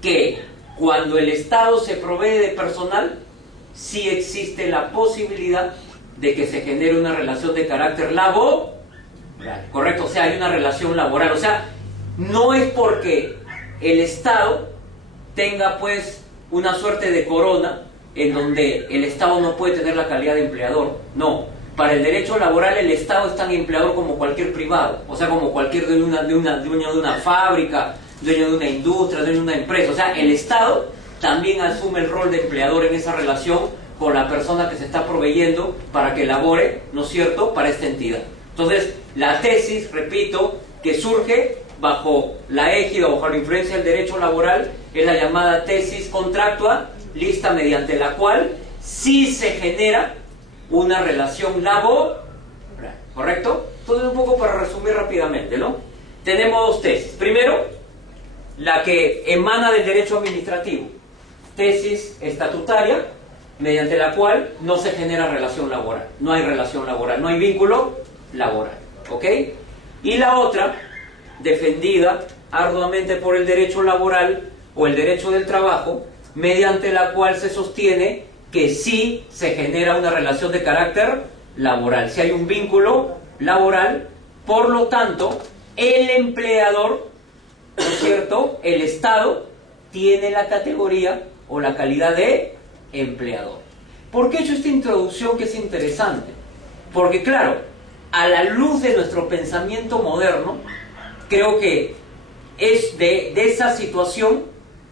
que cuando el Estado se provee de personal, sí existe la posibilidad de que se genere una relación de carácter laboral, ¿correcto? O sea, hay una relación laboral. O sea, no es porque el Estado tenga pues una suerte de corona en donde el Estado no puede tener la calidad de empleador. No, para el derecho laboral el Estado es tan empleador como cualquier privado, o sea, como cualquier dueño de una fábrica, dueño de una industria, dueño de una empresa. O sea, el Estado también asume el rol de empleador en esa relación con la persona que se está proveyendo para que labore, ¿no es cierto?, para esta entidad. Entonces, la tesis, repito, que surge bajo la égida, bajo la influencia del derecho laboral, es la llamada tesis contractualista, mediante la cual sí se genera una relación laboral, ¿correcto? Entonces, un poco para resumir rápidamente, ¿no? Tenemos dos tesis. Primero, la que emana del derecho administrativo, tesis estatutaria, mediante la cual no se genera relación laboral, no hay relación laboral, no hay vínculo laboral, ¿ok? Y la otra, defendida arduamente por el derecho laboral o el derecho del trabajo, mediante la cual se sostiene que sí se genera una relación de carácter laboral, si hay un vínculo laboral. Por lo tanto, el empleador, ¿no es cierto?, el Estado, tiene la categoría o la calidad de empleador. ¿Por qué he hecho esta introducción que es interesante? Porque claro, a la luz de nuestro pensamiento moderno, creo que es de esa situación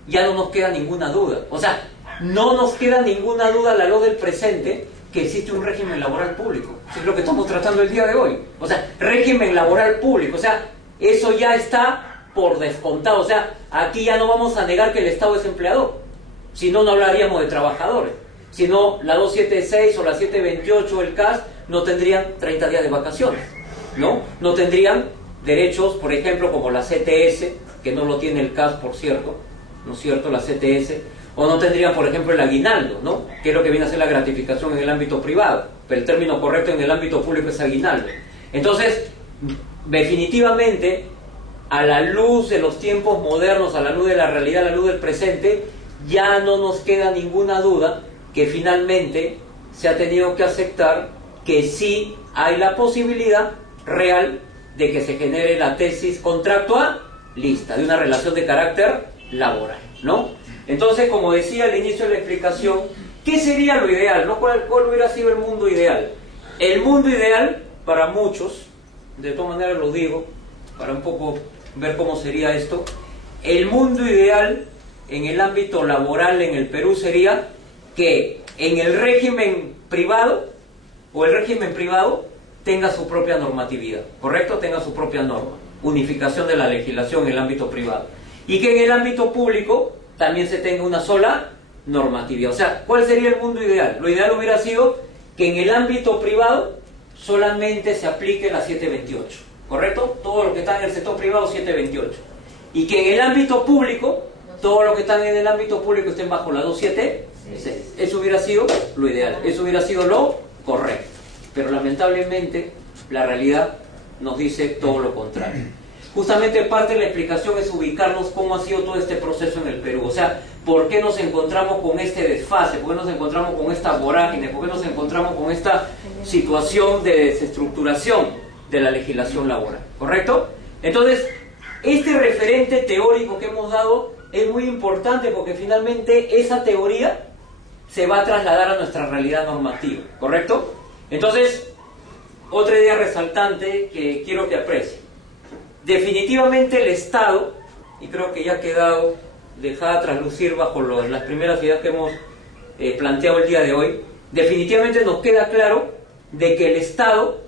ya no nos queda ninguna duda. O sea, no nos queda ninguna duda a la luz del presente que existe un régimen laboral público. Eso es lo que estamos tratando el día de hoy. O sea, régimen laboral público. O sea, eso ya está por descontado. O sea, aquí ya no vamos a negar que el Estado es empleador. Si no, no hablaríamos de trabajadores. Si no, la 276 o la 728 o el CAS no tendrían 30 días de vacaciones, ¿no? No tendrían derechos, por ejemplo, como la CTS, que no lo tiene el CAS, por cierto, ¿no es cierto?, la CTS, o no tendrían, por ejemplo, el aguinaldo, ¿no?, que es lo que viene a ser la gratificación en el ámbito privado, pero el término correcto en el ámbito público es aguinaldo. Entonces, definitivamente, a la luz de los tiempos modernos, a la luz de la realidad, a la luz del presente, ya no nos queda ninguna duda que finalmente se ha tenido que aceptar que sí hay la posibilidad real de que se genere la tesis contractualista de una relación de carácter laboral, ¿no? Entonces, como decía al inicio de la explicación, ¿qué sería lo ideal, no? ¿Cuál hubiera sido el mundo ideal? El mundo ideal, para muchos, de todas maneras lo digo, para un poco ver cómo sería esto, el mundo ideal en el ámbito laboral en el Perú sería que en el régimen privado, o el régimen privado, tenga su propia normatividad, ¿correcto? Tenga su propia norma, unificación de la legislación en el ámbito privado. Y que en el ámbito público también se tenga una sola normatividad. O sea, ¿cuál sería el mundo ideal? Lo ideal hubiera sido que en el ámbito privado solamente se aplique la 728, ¿correcto? Todo lo que está en el sector privado, 728. Y que en el ámbito público, todo lo que está en el ámbito público estén bajo la 276. Eso hubiera sido lo ideal, eso hubiera sido lo correcto. Pero lamentablemente la realidad nos dice todo lo contrario. Justamente parte de la explicación es ubicarnos cómo ha sido todo este proceso en el Perú. O sea, ¿por qué nos encontramos con este desfase? ¿Por qué nos encontramos con esta vorágine? ¿Por qué nos encontramos con esta situación de desestructuración de la legislación laboral? ¿Correcto? Entonces, este referente teórico que hemos dado es muy importante porque finalmente esa teoría se va a trasladar a nuestra realidad normativa, ¿correcto? Entonces, otra idea resaltante que quiero que aprecien. Definitivamente el Estado, y creo que ya ha quedado dejada traslucir bajo las primeras ideas que hemos planteado el día de hoy, definitivamente nos queda claro de que el Estado,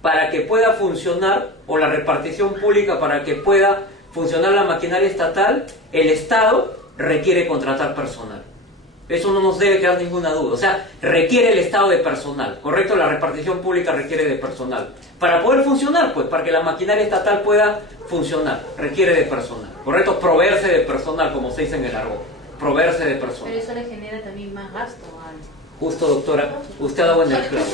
para que pueda funcionar, o la repartición pública para que pueda funcionar la maquinaria estatal, el Estado requiere contratar personal. Eso no nos debe quedar ninguna duda. O sea, requiere el Estado de personal, ¿correcto? La repartición pública requiere de personal. Para poder funcionar, pues, para que la maquinaria estatal pueda funcionar, requiere de personal, ¿correcto? Proveerse de personal, como se dice en el argot. Proveerse de personal. Pero eso le genera también más gasto Justo, doctora, usted ha dado en el clavo.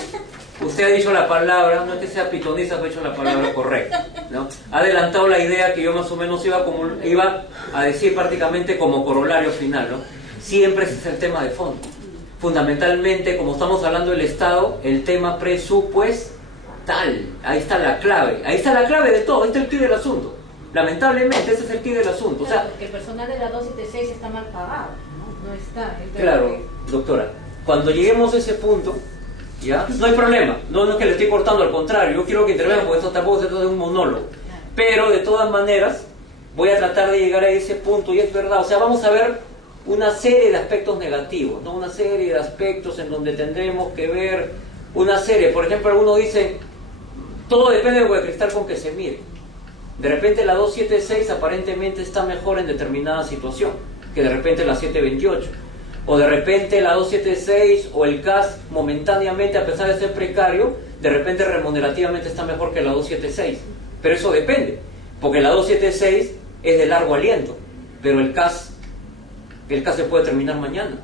Usted ha dicho la palabra, no es que sea pitoniza, pero ha dicho la palabra correcta, ¿no? Ha adelantado la idea que yo más o menos iba a decir prácticamente como corolario final, ¿no? Siempre ese es el tema de fondo. Fundamentalmente, como estamos hablando del Estado, el tema presupuestal. Ahí está la clave. Ahí está la clave de todo. Ahí está el quid del asunto. Lamentablemente, ese es el quid del asunto. Claro, o sea, porque el personal de la 276 está mal pagado, ¿no? No está. Claro, doctora. Cuando lleguemos a ese punto, ¿ya? No hay problema. No es que le estoy cortando, al contrario. Yo quiero que intervenga porque esto tampoco se trata de un monólogo. Pero, de todas maneras, voy a tratar de llegar a ese punto. Y es verdad. O sea, vamos a ver una serie de aspectos negativos, ¿no? Una serie de aspectos en donde tendremos que ver una serie. Por ejemplo, algunos dicen, todo depende del huevo de cristal con que se mire. De repente la 276 aparentemente está mejor en determinada situación que de repente la 728. O de repente la 276 o el CAS momentáneamente, a pesar de ser precario, de repente remunerativamente está mejor que la 276. Pero eso depende, porque la 276 es de largo aliento, pero el CAS se puede terminar mañana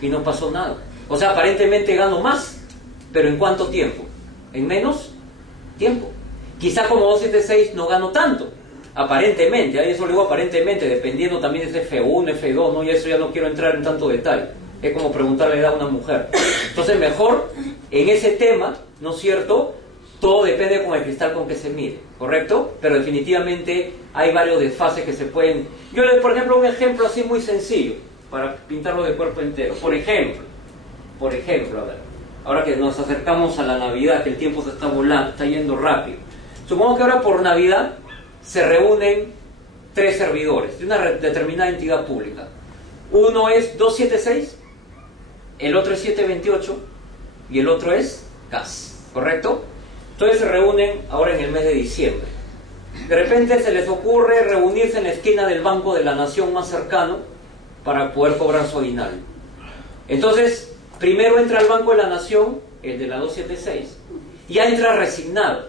y no pasó nada. O sea, aparentemente gano más, pero ¿en cuánto tiempo? ¿En menos tiempo? Quizá como 276 no gano tanto, aparentemente, ahí eso lo digo aparentemente, dependiendo también de ese F1, F2, ¿no? Y eso ya no quiero entrar en tanto detalle. Es como preguntarle la edad a una mujer. Entonces mejor, en ese tema, ¿no es cierto?, todo depende con el cristal con que se mide, ¿correcto? Pero definitivamente hay varios desfases que se pueden... Yo les, por ejemplo, un ejemplo así muy sencillo, para pintarlo de cuerpo entero. Por ejemplo, a ver, ahora que nos acercamos a la Navidad, que el tiempo se está volando, está yendo rápido. Supongo que ahora por Navidad se reúnen 3 servidores de una determinada entidad pública. Uno es 276, el otro es 728 y el otro es CAS, ¿correcto? Entonces se reúnen ahora en el mes de diciembre. De repente se les ocurre reunirse en la esquina del Banco de la Nación más cercano para poder cobrar su aguinaldo. Entonces, primero entra al Banco de la Nación, el de la 276, y ya entra resignado,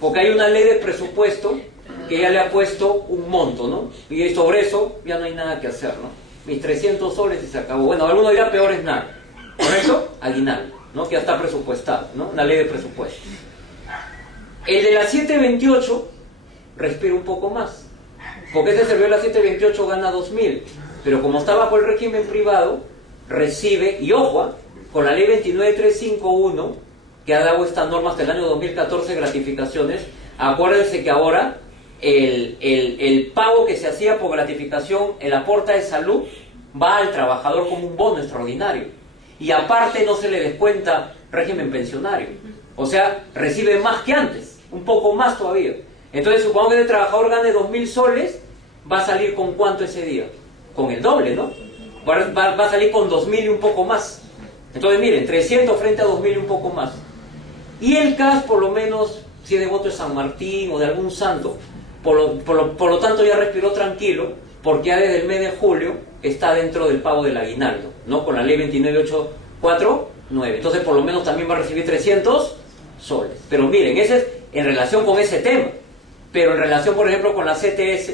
porque hay una ley de presupuesto que ya le ha puesto un monto, ¿no? Y sobre eso ya no hay nada que hacer, ¿no? Mis 300 soles y se acabó. Bueno, alguno dirá peor es nada, ¿correcto? Aguinaldo, ¿no? Que ya está presupuestado, ¿no? Una ley de presupuesto. El de la 728 respira un poco más, porque ese servidor de la 728 gana 2.000, pero como está bajo el régimen privado, recibe, y ojo, con la ley 29351, que ha dado esta norma hasta el año 2014, gratificaciones, acuérdense que ahora el pago que se hacía por gratificación, el aporte de salud, va al trabajador como un bono extraordinario, y aparte no se le descuenta régimen pensionario, o sea, recibe más que antes, un poco más todavía. Entonces supongo que el trabajador gane 2.000 soles, va a salir con ¿cuánto ese día? Con el doble, ¿no? Va a salir con 2.000 y un poco más. Entonces miren, 300 frente a 2.000 y un poco más. Y el CAS, por lo menos, si es devoto de San Martín o de algún santo, por lo tanto ya respiró tranquilo, porque ya desde el mes de julio está dentro del pago del aguinaldo, ¿no? Con la ley 29849. Entonces por lo menos también va a recibir 300 soles. Pero miren, ese es en relación con ese tema. Pero en relación, por ejemplo, con la CTS,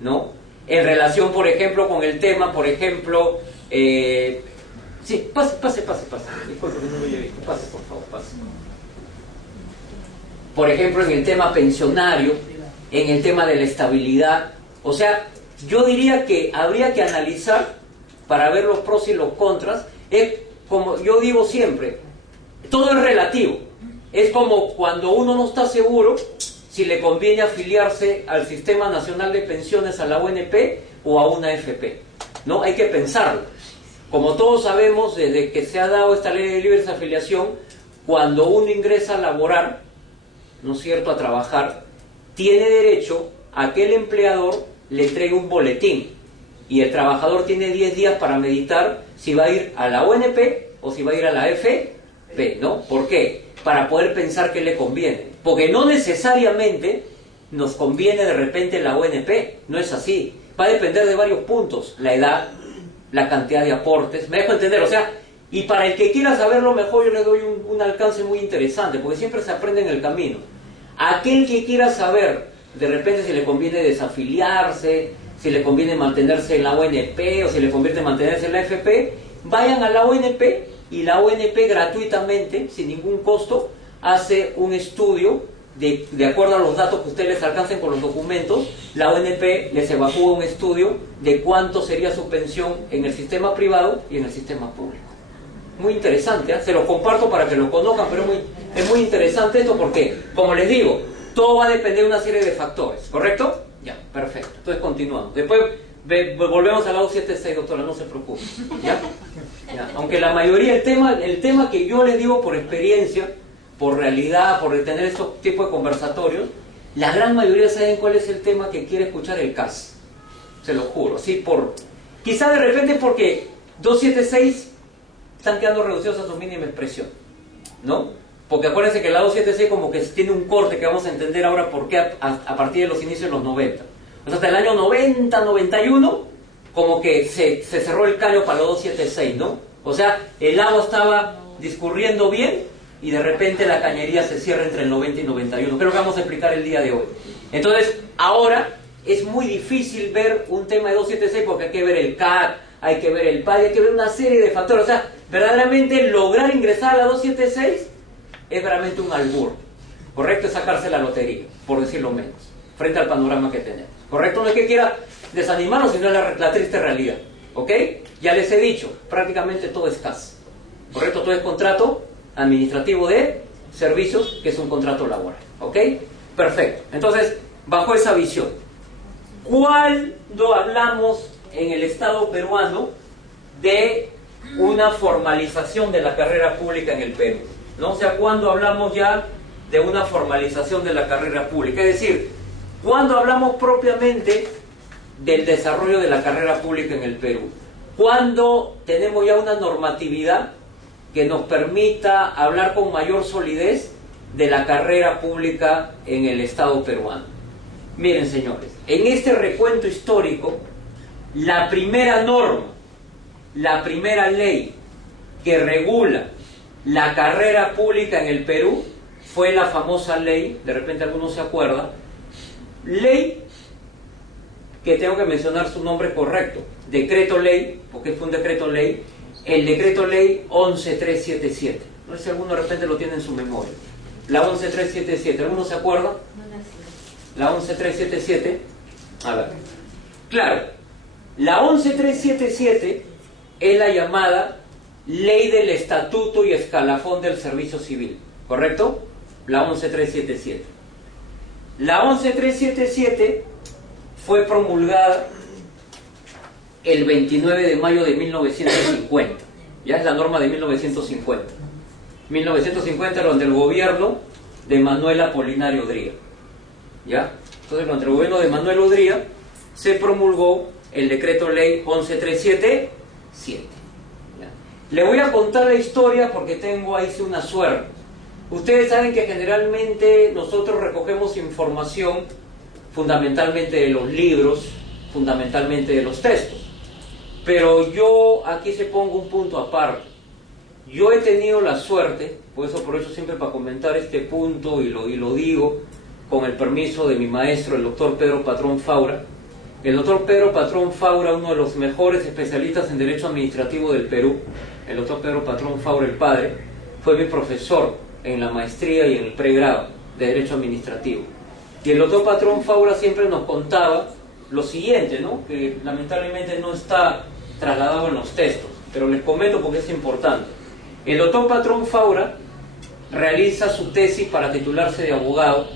¿no? En relación, por ejemplo, con el tema, por ejemplo... sí, pase. Disculpe que no lo haya visto. Pase, por favor, pase. Por ejemplo, en el tema pensionario, en el tema de la estabilidad. O sea, yo diría que habría que analizar para ver los pros y los contras. Es como yo digo siempre, todo es relativo. Es como cuando uno no está seguro si le conviene afiliarse al Sistema Nacional de Pensiones, a la ONP o a una AFP, ¿no? Hay que pensarlo. Como todos sabemos, desde que se ha dado esta ley de libre desafiliación, cuando uno ingresa a laborar, ¿no es cierto?, a trabajar, tiene derecho a que el empleador le entregue un boletín y el trabajador tiene 10 días para meditar si va a ir a la ONP o si va a ir a la AFP, ¿no? ¿Por qué? Para poder pensar qué le conviene. Porque no necesariamente nos conviene de repente la ONP, no es así. Va a depender de varios puntos, la edad, la cantidad de aportes, me dejo entender, o sea, y para el que quiera saberlo mejor yo le doy un alcance muy interesante, porque siempre se aprende en el camino. Aquel que quiera saber de repente si le conviene desafiliarse, si le conviene mantenerse en la ONP o si le conviene mantenerse en la AFP, vayan a la ONP y la ONP gratuitamente, sin ningún costo, hace un estudio de acuerdo a los datos que ustedes les alcancen con los documentos. La ONP les evacúa un estudio de cuánto sería su pensión en el sistema privado y en el sistema público. Muy interesante, ¿eh? Se los comparto para que lo conozcan, pero es muy interesante esto porque, como les digo, todo va a depender de una serie de factores, ¿correcto? Ya, perfecto. Entonces continuamos. Después volvemos al lado 76, doctora, no se preocupe. ¿Ya? Ya. Aunque la mayoría, el tema que yo les digo por experiencia, por realidad, por tener estos tipos de conversatorios, la gran mayoría saben cuál es el tema que quiere escuchar el CAS. Se lo juro. ¿Sí? Quizá de repente porque 276 están quedando reducidos a su mínima expresión, ¿no? Porque acuérdense que la 276 como que tiene un corte que vamos a entender ahora por qué a partir de los inicios de los 90. O sea, hasta el año 90, 91, como que se cerró el caño para la 276, ¿no? O sea, el agua estaba discurriendo bien y de repente la cañería se cierra entre el 90 y 91. Creo que vamos a explicar el día de hoy. Entonces, ahora es muy difícil ver un tema de 276 porque hay que ver el CAC, hay que ver el PAD, hay que ver una serie de factores. O sea, verdaderamente lograr ingresar a la 276 es verdaderamente un albur. Correcto, es sacarse la lotería, por decirlo menos, frente al panorama que tenemos. Correcto, no es que quiera desanimarnos, sino la triste realidad. ¿Ok? Ya les he dicho, prácticamente todo es CAS. Correcto, todo es contrato administrativo de servicios, que es un contrato laboral. ¿Ok? Perfecto. Entonces, bajo esa visión, ¿cuándo hablamos en el Estado peruano de una formalización de la carrera pública en el Perú? ¿No? O sea, ¿cuándo hablamos ya de una formalización de la carrera pública? Es decir, ¿cuándo hablamos propiamente del desarrollo de la carrera pública en el Perú? ¿Cuándo tenemos ya una normatividad que nos permita hablar con mayor solidez de la carrera pública en el Estado peruano? Miren, señores, en este recuento histórico, la primera norma, la primera ley que regula la carrera pública en el Perú fue la famosa ley, de repente algunos se acuerdan, ley que tengo que mencionar su nombre correcto, decreto ley, porque fue un decreto ley, el decreto ley 11377. No sé si alguno de repente lo tiene en su memoria. La 11377, ¿alguno se acuerda? La 11377, a ver, claro, la 11377 es la llamada Ley del Estatuto y Escalafón del Servicio Civil, ¿correcto? La 11377. La 11377 fue promulgada el 29 de mayo de 1950. Ya es la norma de 1950. 1950 donde el gobierno de Manuel Apolinario Odría. ¿Ya? Entonces, durante el gobierno de Manuel Odría se promulgó el decreto ley 11377. ¿Ya? Le voy a contar la historia porque tengo ahí una suerte. Ustedes saben que generalmente nosotros recogemos información fundamentalmente de los libros, fundamentalmente de los textos. Pero yo aquí se pongo un punto aparte. Yo he tenido la suerte, por eso siempre para comentar este punto y lo digo con el permiso de mi maestro, el doctor Pedro Patrón Faura. El doctor Pedro Patrón Faura, uno de los mejores especialistas en Derecho Administrativo del Perú, el doctor Pedro Patrón Faura, el padre, fue mi profesor en la maestría y en el pregrado de Derecho Administrativo. Y el doctor Patrón Faura siempre nos contaba lo siguiente, ¿no? Que lamentablemente no está trasladado en los textos, pero les comento porque es importante. El doctor Patrón Faura realiza su tesis para titularse de abogado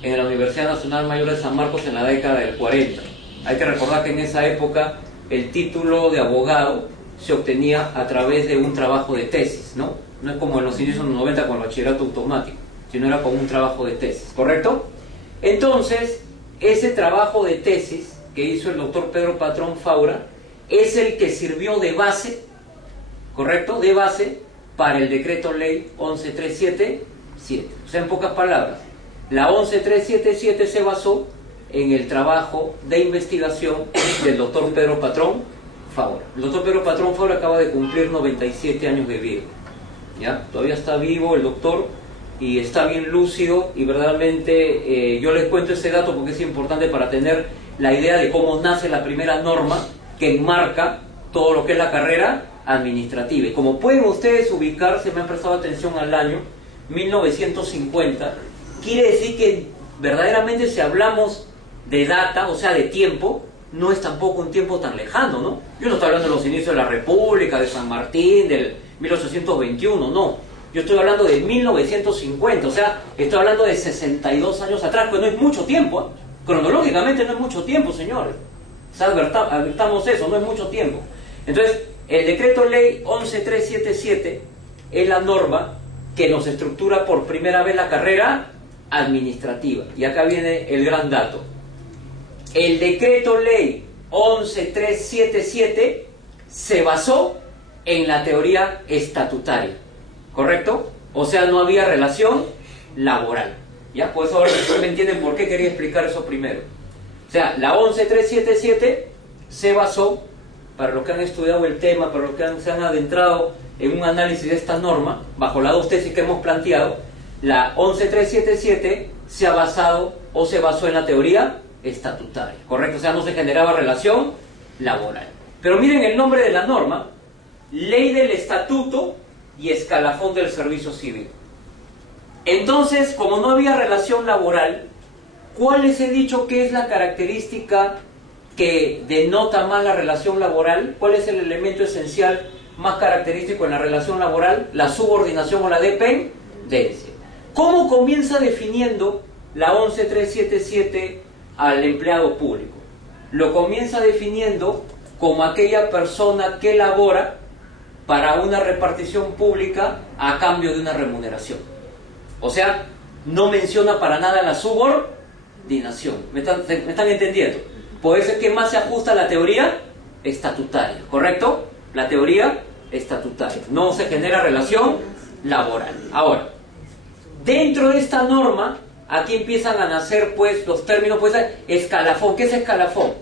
en la Universidad Nacional Mayor de San Marcos en la década del 40. Hay que recordar que en esa época el título de abogado se obtenía a través de un trabajo de tesis, ¿no? No es como en los inicios de los 90 con el bachillerato automático, sino era como un trabajo de tesis, ¿correcto? Entonces, ese trabajo de tesis que hizo el doctor Pedro Patrón Faura es el que sirvió de base, ¿correcto? De base para el decreto ley 11377. O sea, en pocas palabras, la 11377 se basó en el trabajo de investigación del doctor Pedro Patrón Faura. El doctor Pedro Patrón Faura acaba de cumplir 97 años de vida. ¿Ya? Todavía está vivo el doctor y está bien lúcido y verdaderamente yo les cuento ese dato porque es importante para tener la idea de cómo nace la primera norma que enmarca todo lo que es la carrera administrativa. Y como pueden ustedes ubicar, si me han prestado atención al año 1950, quiere decir que verdaderamente si hablamos de data, o sea de tiempo, no es tampoco un tiempo tan lejano, ¿no? Yo no estoy hablando de los inicios de la República, de San Martín, del 1821, no. Yo estoy hablando de 1950, o sea, estoy hablando de 62 años atrás, pues no es mucho tiempo, ¿eh? Cronológicamente no es mucho tiempo, señores. O sea, advertamos eso, no es mucho tiempo. Entonces, el decreto ley 11377 es la norma que nos estructura por primera vez la carrera administrativa. Y acá viene el gran dato. El decreto ley 11377 se basó en la teoría estatutaria, ¿correcto? O sea, no había relación laboral. ¿Ya? Pues ahora ustedes me entienden por qué quería explicar eso primero. O sea, la 11377 se basó, para los que han estudiado el tema, para los que se han adentrado en un análisis de esta norma, bajo las dos tesis que hemos planteado, la 11377 se ha basado o se basó en la teoría estatutaria, ¿correcto? O sea, no se generaba relación laboral. Pero miren el nombre de la norma: Ley del Estatuto y Escalafón del Servicio Civil. Entonces, como no había relación laboral, ¿cuál les he dicho que es la característica que denota más la relación laboral? ¿Cuál es el elemento esencial más característico en la relación laboral? La subordinación o la dependencia. ¿Cómo comienza definiendo la 11377 al empleado público? Lo comienza definiendo como aquella persona que labora para una repartición pública a cambio de una remuneración. O sea, no menciona para nada la subordinación. ¿Me están entendiendo? Por eso es que más se ajusta a la teoría estatutaria, ¿correcto? La teoría estatutaria. No se genera relación laboral. Ahora, dentro de esta norma, aquí empiezan a nacer pues los términos, pues escalafón. ¿Qué es escalafón?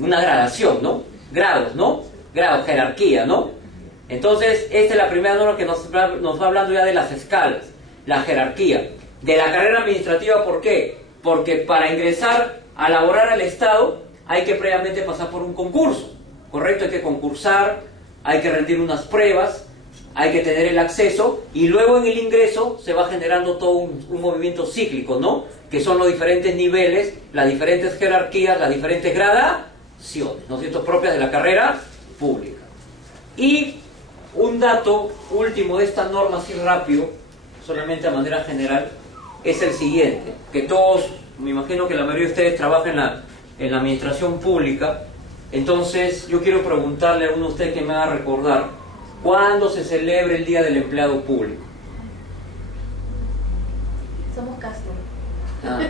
Una gradación, ¿no? Grados, ¿no? Grados, jerarquía, ¿no? Entonces, esta es la primera norma que nos va hablando ya de las escalas, la jerarquía. De la carrera administrativa, ¿por qué? Porque para ingresar a laborar al Estado hay que previamente pasar por un concurso, ¿correcto? Hay que concursar, hay que rendir unas pruebas, hay que tener el acceso, y luego en el ingreso se va generando todo un movimiento cíclico, ¿no? Que son los diferentes niveles, las diferentes jerarquías, las diferentes gradaciones, ¿no es cierto?, propias de la carrera pública. Y un dato último de esta norma, así rápido, solamente a manera general, es el siguiente, que todos, me imagino que la mayoría de ustedes trabajan en la administración pública. Entonces yo quiero preguntarle a uno de ustedes que me haga recordar ¿cuándo se celebra el Día del Empleado Público? Somos Castro. Ah.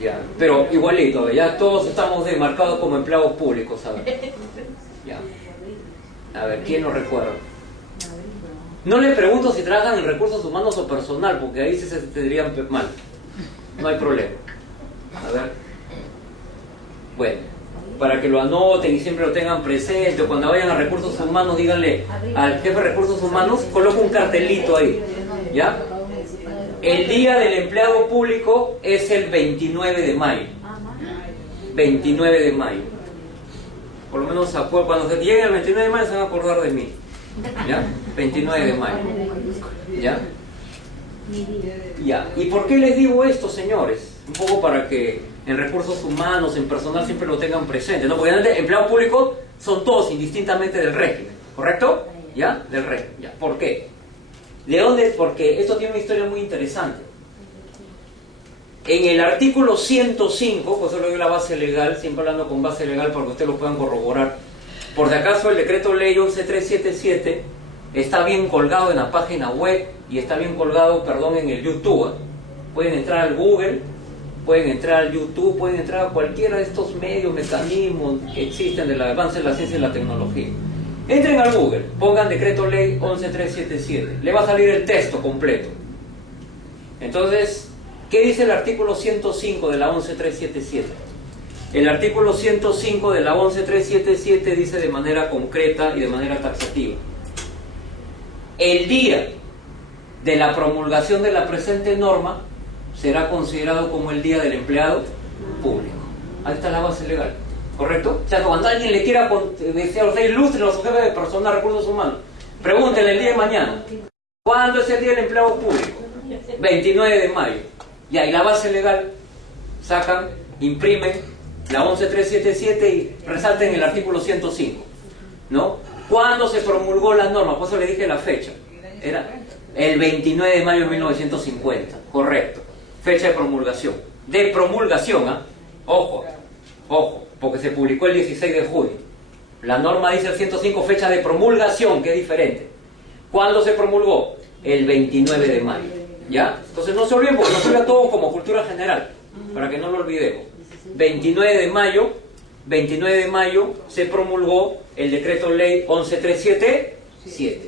Ya, pero igualito, ya todos estamos demarcados como empleados públicos, ¿sabes? Ya. A ver, ¿quién lo recuerda? No le pregunto si trabajan en recursos humanos o personal, porque ahí se tendrían mal. No hay problema. A ver. Bueno, para que lo anoten y siempre lo tengan presente, o cuando vayan a recursos humanos, díganle al jefe de recursos humanos, coloca un cartelito ahí. ¿Ya? El Día del Empleado Público es el 29 de mayo. 29 de mayo. Por lo menos cuando se lleguen el 29 de mayo se van a acordar de mí. ¿Ya? 29 de mayo. ¿Ya? Ya. ¿Y por qué les digo esto, señores? Un poco para que en recursos humanos, en personal, siempre lo tengan presente, ¿no? Porque empleados públicos son todos indistintamente del régimen, ¿correcto? ¿Ya? Del régimen. ¿Ya? ¿Por qué? ¿De dónde? Porque esto tiene una historia muy interesante. En el artículo 105, pues eso lo doy la base legal, siempre hablando con base legal para que ustedes lo puedan corroborar. Por si acaso el decreto ley 11377 está bien colgado en la página web y está bien colgado, perdón, en el YouTube. Pueden entrar al Google, pueden entrar al YouTube, pueden entrar a cualquiera de estos medios, mecanismos que existen del avance de la ciencia y la tecnología. Entren al Google, pongan decreto ley 11377, le va a salir el texto completo. Entonces, ¿qué dice el artículo 105 de la 11377? El artículo 105 de la 11377 dice de manera concreta y de manera taxativa: el día de la promulgación de la presente norma será considerado como el Día del Empleado Público. Ahí está la base legal. ¿correcto? O sea, cuando alguien le quiera decir, usted ilustre a los jefes de personal, recursos humanos, pregúntenle el día de mañana, ¿cuándo es el día del empleado público? 29 de mayo. Ya, y la base legal, sacan, imprimen la 11377 y resalten el artículo 105, ¿no? ¿Cuándo se promulgó la norma? Por eso le dije la fecha. Era el 29 de mayo de 1950, correcto. Fecha de promulgación. De promulgación, ¿ah? Ojo, ojo, porque se publicó el 16 de junio. La norma dice el 105, fecha de promulgación, que es diferente. ¿Cuándo se promulgó? El 29 de mayo. ¿Ya? Entonces no se olviden, porque nos sirve a todos como cultura general, para que no lo olvidemos. 29 de mayo se promulgó el decreto ley 11377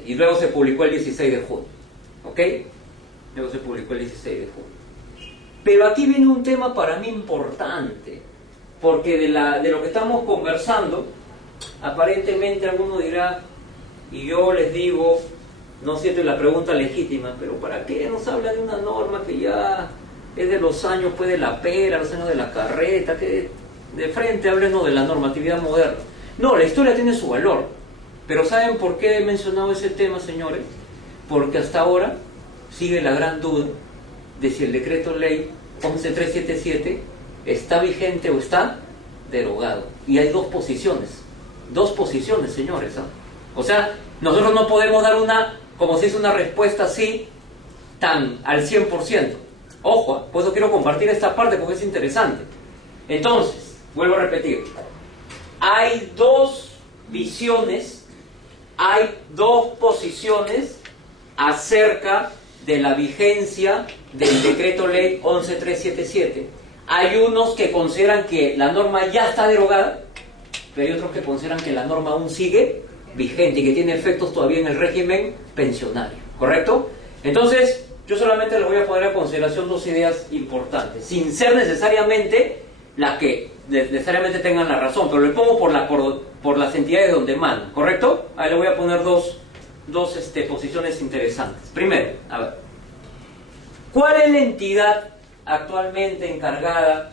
y luego se publicó el 16 de junio. ¿Ok? Luego se publicó el 16 de junio. Pero aquí viene un tema para mí importante, porque de lo que estamos conversando, aparentemente alguno dirá, y yo les digo, no siento la pregunta legítima, pero ¿para qué nos habla de una norma que ya es de los años pues de la pera, los años de la carreta, que de frente háblenos de la normatividad moderna? No, la historia tiene su valor, pero ¿saben por qué he mencionado ese tema, señores? Porque hasta ahora sigue la gran duda de si el decreto ley 11377 está vigente o está derogado. Y hay dos posiciones, señores, ¿eh? O sea, nosotros no podemos dar una, como se dice, una respuesta así, tan al 100%. Ojo, por eso quiero compartir esta parte porque es interesante. Entonces, vuelvo a repetir, hay dos visiones, hay dos posiciones acerca de la vigencia del decreto ley 11377. Hay unos que consideran que la norma ya está derogada, pero hay otros que consideran que la norma aún sigue vigente y que tiene efectos todavía en el régimen pensionario, ¿correcto? Entonces, yo solamente les voy a poner a consideración dos ideas importantes, sin ser necesariamente las que necesariamente tengan la razón, pero le pongo por las entidades donde mandan, ¿correcto? Ahí le voy a poner dos posiciones interesantes. Primero, a ver, ¿cuál es la entidad actualmente encargada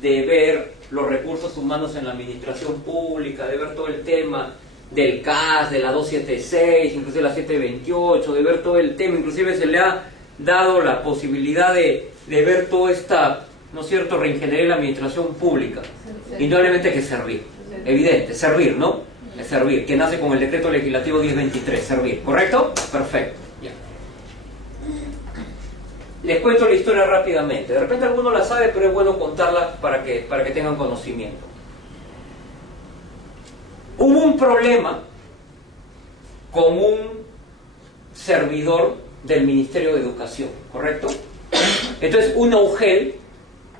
de ver los recursos humanos en la administración pública, de ver todo el tema del CAS, de la 276, inclusive la 728, de ver todo el tema? Inclusive se le ha dado la posibilidad de ver toda esta, ¿no es cierto?, reingeniería de la administración pública. Indudablemente que servir, evidente, servir, ¿no? Es servir, que nace con el decreto legislativo 1023, servir, ¿correcto? Perfecto, ya. Les cuento la historia rápidamente. De repente alguno la sabe, pero es bueno contarla para que tengan conocimiento. Hubo un problema con un servidor del Ministerio de Educación, ¿correcto? Entonces, un UGEL,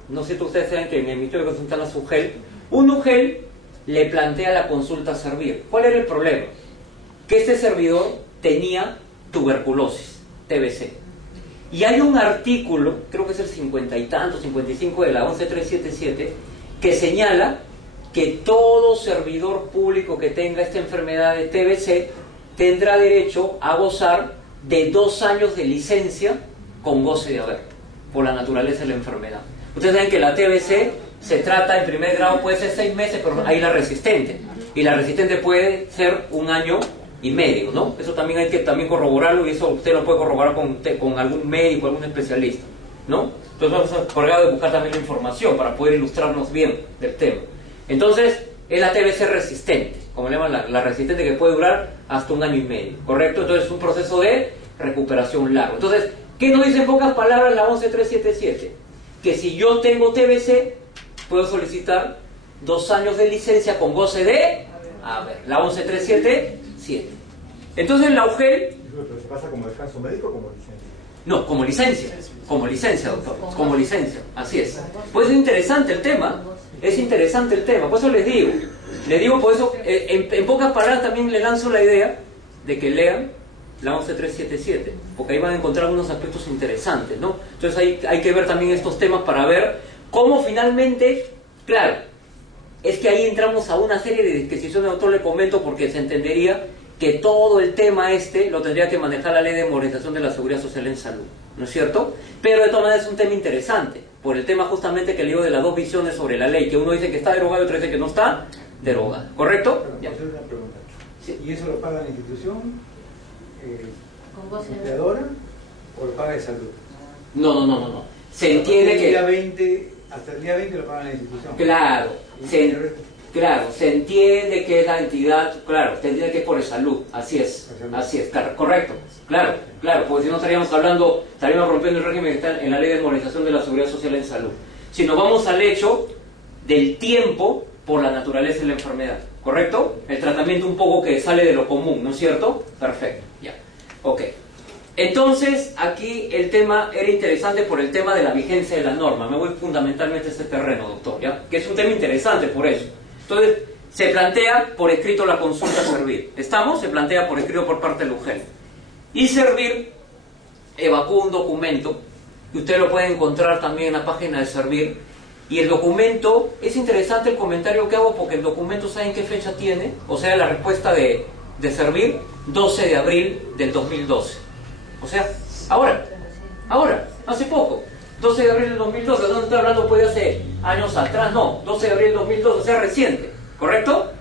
no sé si ustedes saben que en el Ministerio de Educación están las UGEL, un UGEL le plantea la consulta a Servir. ¿Cuál era el problema? Que este servidor tenía tuberculosis, TBC. Y hay un artículo, creo que es el 50 y tanto, 55 de la 11377, que señala que todo servidor público que tenga esta enfermedad de TBC tendrá derecho a gozar de 2 años de licencia con goce de haber, por la naturaleza de la enfermedad. Ustedes saben que la TBC se trata en primer grado, puede ser 6 meses, pero hay la resistente, y la resistente puede ser 1 año y medio, ¿no? Eso también hay que corroborarlo, y eso usted lo puede corroborar con algún médico, algún especialista, ¿no? Entonces vamos a encargar de buscar también la información para poder ilustrarnos bien del tema. Entonces, es la TBC resistente, como le llaman la resistente, que puede durar hasta 1 año y medio, ¿correcto? Entonces es un proceso de recuperación largo. Entonces, ¿qué nos dice en pocas palabras la 11377? Que si yo tengo TBC, puedo solicitar 2 años de licencia con goce de haber, la 11377. Entonces la UGEL... ¿Pero se pasa como descanso médico o como licencia? No, como licencia, doctor, como licencia, así es. Pues es interesante el tema, por eso les digo, por eso, en pocas palabras también les lanzo la idea de que lean la 11377, porque ahí van a encontrar algunos aspectos interesantes, ¿no? Entonces hay que ver también estos temas para ver cómo finalmente, claro, es que ahí entramos a una serie de disquisiciones, doctor, le comento, porque se entendería que todo el tema lo tendría que manejar la Ley de Modernización de la Seguridad Social en Salud, ¿no es cierto? Pero de todas maneras es un tema interesante, por el tema justamente que le digo de las dos visiones sobre la ley, que uno dice que está derogado y otro dice que no está derogado, ¿correcto? Pero, Ya. hacer una pregunta. Sí. ¿Y eso lo paga la institución Con goce de empleadora o lo paga de salud? No. Se entiende Hasta el día que... 20, hasta el día 20 lo paga la institución. Claro, Y se, el resto- claro, se entiende que es la entidad, claro, se entiende que es por el salud, así es, claro, correcto, claro, porque si no estaríamos rompiendo el régimen que está en la ley de normalización de la seguridad social en salud. Si nos vamos al hecho del tiempo por la naturaleza de la enfermedad, ¿correcto? El tratamiento un poco que sale de lo común, ¿no es cierto? Perfecto, ya, ok. Entonces, aquí el tema era interesante por el tema de la vigencia de la norma. Me voy fundamentalmente a este terreno, doctor, ¿ya? Que es un tema interesante por eso. Entonces, se plantea por escrito la consulta servir. ¿Estamos? Se plantea por escrito por parte del UGEL. Y servir evacúa un documento, que usted lo puede encontrar también en la página de servir. Y el documento, es interesante el comentario que hago porque el documento, ¿saben qué fecha tiene? O sea, la respuesta de servir, 12 de abril del 2012. O sea, ahora, hace poco, 12 de abril del 2012, ¿dónde estoy hablando? Pues de hace años atrás, no, 12 de abril del 2012, o sea, reciente, ¿correcto?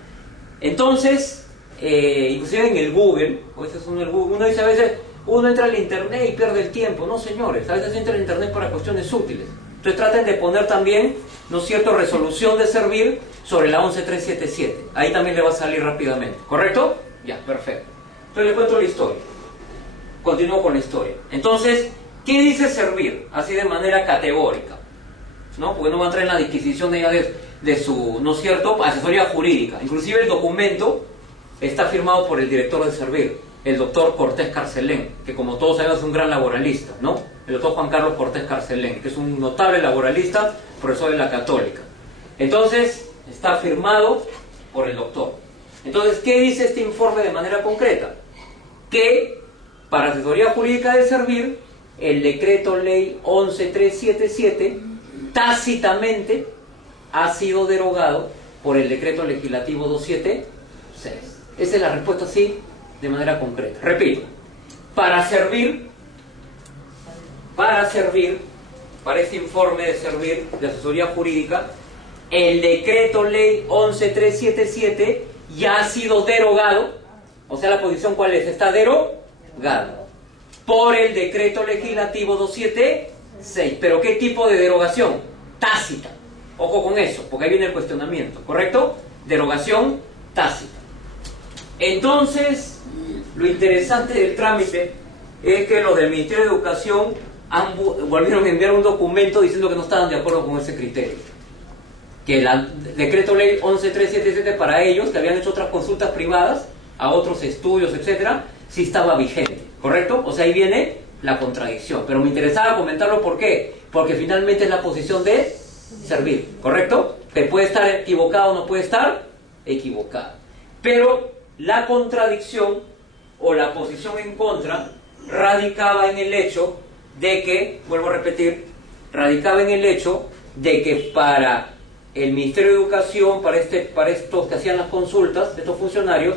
Entonces, inclusive en el Google, a veces uno dice a veces, uno entra al internet y pierde el tiempo, no señores, a veces entra al internet para cuestiones útiles. Entonces traten de poner también, ¿no es cierto?, resolución de servir sobre la 11377, ahí también le va a salir rápidamente, ¿correcto? Ya, perfecto. Entonces les cuento la historia. Continúo con la historia. Entonces, ¿qué dice servir? Así de manera categórica, ¿no? Porque no va a entrar en la disquisición de su, ¿no es cierto?, asesoría jurídica. Inclusive el documento está firmado por el director de servir, el doctor Cortés Carcelén, que como todos sabemos es un gran laboralista, ¿no? El doctor Juan Carlos Cortés Carcelén, que es un notable laboralista, profesor de la Católica. Entonces, está firmado por el doctor. Entonces, ¿qué dice este informe de manera concreta? Que para asesoría jurídica del servir, el decreto ley 11377 tácitamente ha sido derogado por el decreto legislativo 276. Esa es la respuesta así, de manera concreta. Repito, para este informe de servir de asesoría jurídica, el decreto ley 11377 ya ha sido derogado. O sea, la posición ¿cuál es? Está derogado por el decreto legislativo 276. ¿Pero qué tipo de derogación? Tácita. Ojo con eso, porque ahí viene el cuestionamiento, ¿correcto? Derogación tácita. Entonces, lo interesante del trámite es que los del Ministerio de Educación volvieron a enviar un documento diciendo que no estaban de acuerdo con ese criterio. Que el decreto ley 11377 para ellos, que habían hecho otras consultas privadas a otros estudios, etcétera, sí estaba vigente, ¿correcto? O sea, ahí viene la contradicción. Pero me interesaba comentarlo, ¿por qué? Porque finalmente es la posición de servir, ¿correcto? Que puede estar equivocado o no puede estar equivocado. Pero la contradicción o la posición en contra radicaba en el hecho de que, vuelvo a repetir, radicaba en el hecho de que para el Ministerio de Educación, para estos que hacían las consultas, estos funcionarios,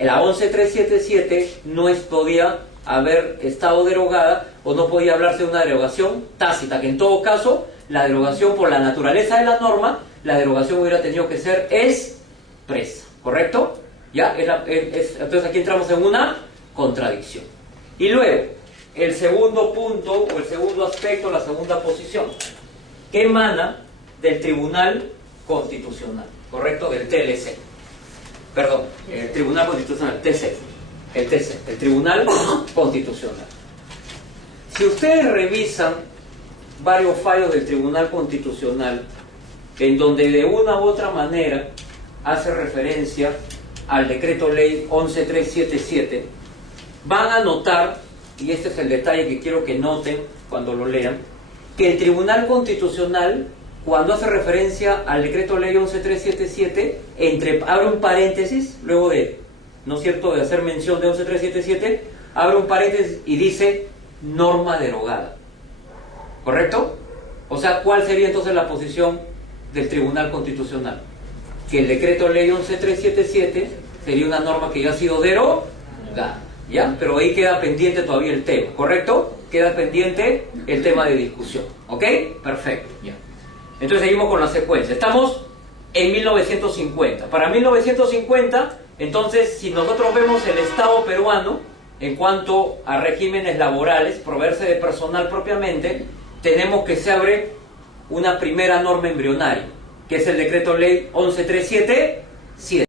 la 11377 no podía haber estado derogada o no podía hablarse de una derogación tácita, que en todo caso la derogación por la naturaleza de la norma, la derogación hubiera tenido que ser expresa, ¿correcto? ¿Ya? Entonces aquí entramos en una contradicción. Y luego, el segundo punto o el segundo aspecto, la segunda posición, que emana del Tribunal Constitucional, ¿correcto? Del TLC. Perdón, el Tribunal Constitucional, TC. El Tribunal Constitucional. Si ustedes revisan varios fallos del Tribunal Constitucional, en donde de una u otra manera hace referencia al decreto ley 11377, van a notar, y este es el detalle que quiero que noten cuando lo lean, que el Tribunal Constitucional, cuando hace referencia al decreto ley 11377, abre un paréntesis, luego de, ¿no es cierto?, de hacer mención de 11377, abre un paréntesis y dice norma derogada, ¿correcto? O sea, ¿cuál sería entonces la posición del Tribunal Constitucional? Que el decreto ley 11377 sería una norma que ya ha sido derogada, ¿ya? Pero ahí queda pendiente todavía el tema, ¿correcto? queda pendiente el tema de discusión. ¿Ok? Perfecto. Ya. Entonces seguimos con la secuencia. Estamos en 1950. Para 1950, entonces, si nosotros vemos el Estado peruano, en cuanto a regímenes laborales, proveerse de personal propiamente, tenemos que se abre una primera norma embrionaria, que es el Decreto Ley 11.377.